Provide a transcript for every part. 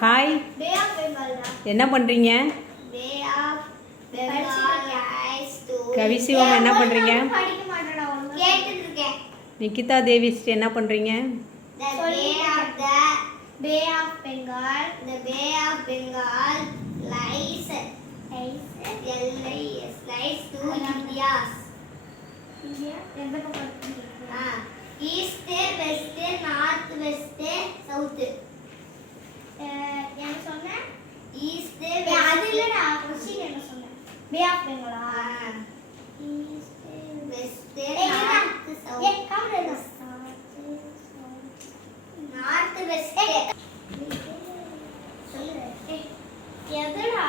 Hi pay of Bengal தான் என்ன பண்ணுறீங்க பே ஆஃப் பெங்கால் ஐஸ் டு கவிசிவம் என்ன பண்ணுறீங்க நிகிதா தேவிஸ்ட் என்ன பண்ணுறீங்க the bay of the bay of bengal the bay of bengal lies. Lies lies lies to india's India எந்த பக்கம்? இருக்கு east west north west south என்ன சொன்னேன் ஈஸ்ட் அது இல்லடா கொஸ்டின் என்ன சொன்னேன் bay of east west north south ஏ கவர் நார்த் வெஸ்ட் எதுடா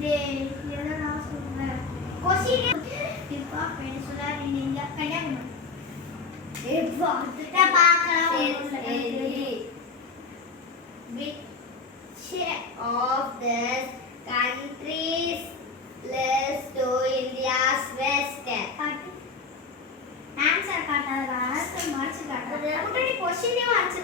They, the other house was there. Pipa Peninsula in India, Kanyakumari. It was the Tapakara Which of these countries lies to India's western? Answer Katara, March Katara. Question you answer.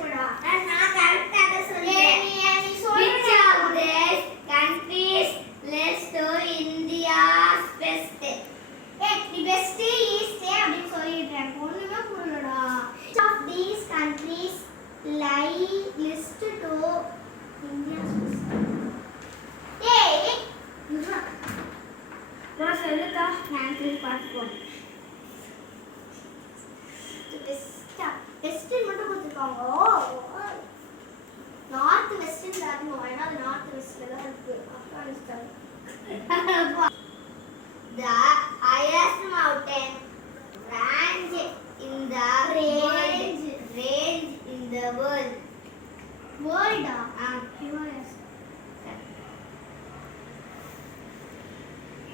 North western தரணும் ஏன்னா north வெஸ்ட்ல தான் இருக்கு Afghanistan The highest mountain range in the range range in the world. World ah Himalayas.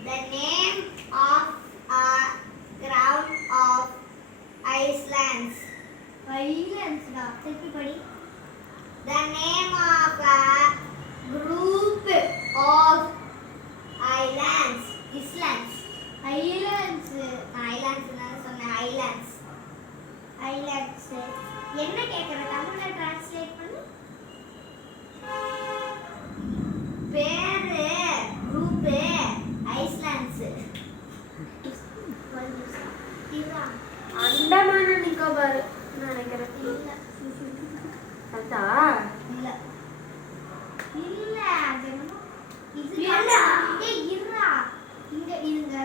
The name of a crown of Iceland. Islands da. திருப்பி படி. The name of a group of islands. Islands. Islands. Islands நான் சொன்னேன் islands. Islands. என்ன கேக்குற தமிழ்ல translate Nicobar நினைக்கிறேன். இல்ல. இல்ல. இருடா. இங்க இதுங்க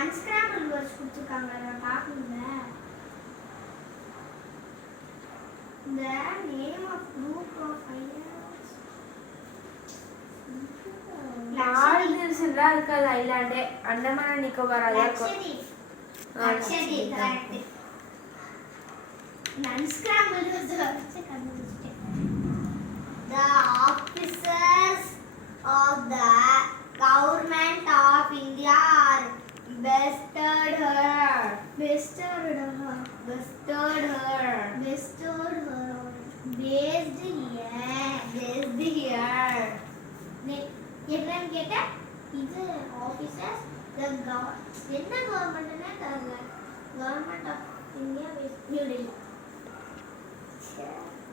அன்ஸ்கிராம்பிள் வேர்ட்ஸ் கொடுத்துருக்காங்க. நான் பார்க்கணும்ல. இந்த name of group of islands மால்தீவ்ஸ்ல இருக்காது ஐலாண்டே அண்டமான நிக்கோபார் அதான் இருக்கும் லட்சதீப். கரெக்ட் அன்ஸ்கிராம்பிள் வேர்ட்ஸ் வச்சு கண்டுபிடிச்சிட்டேன் The officers of the government of India are bested her. Bested her. Bested her. Bested her. Based here. Based here. Ne- என்னன்னு கேட்ட இது ஆஃபீஸர்ஸ் த என்ன கவர்மெண்ட்னே தெரியல government of India new care.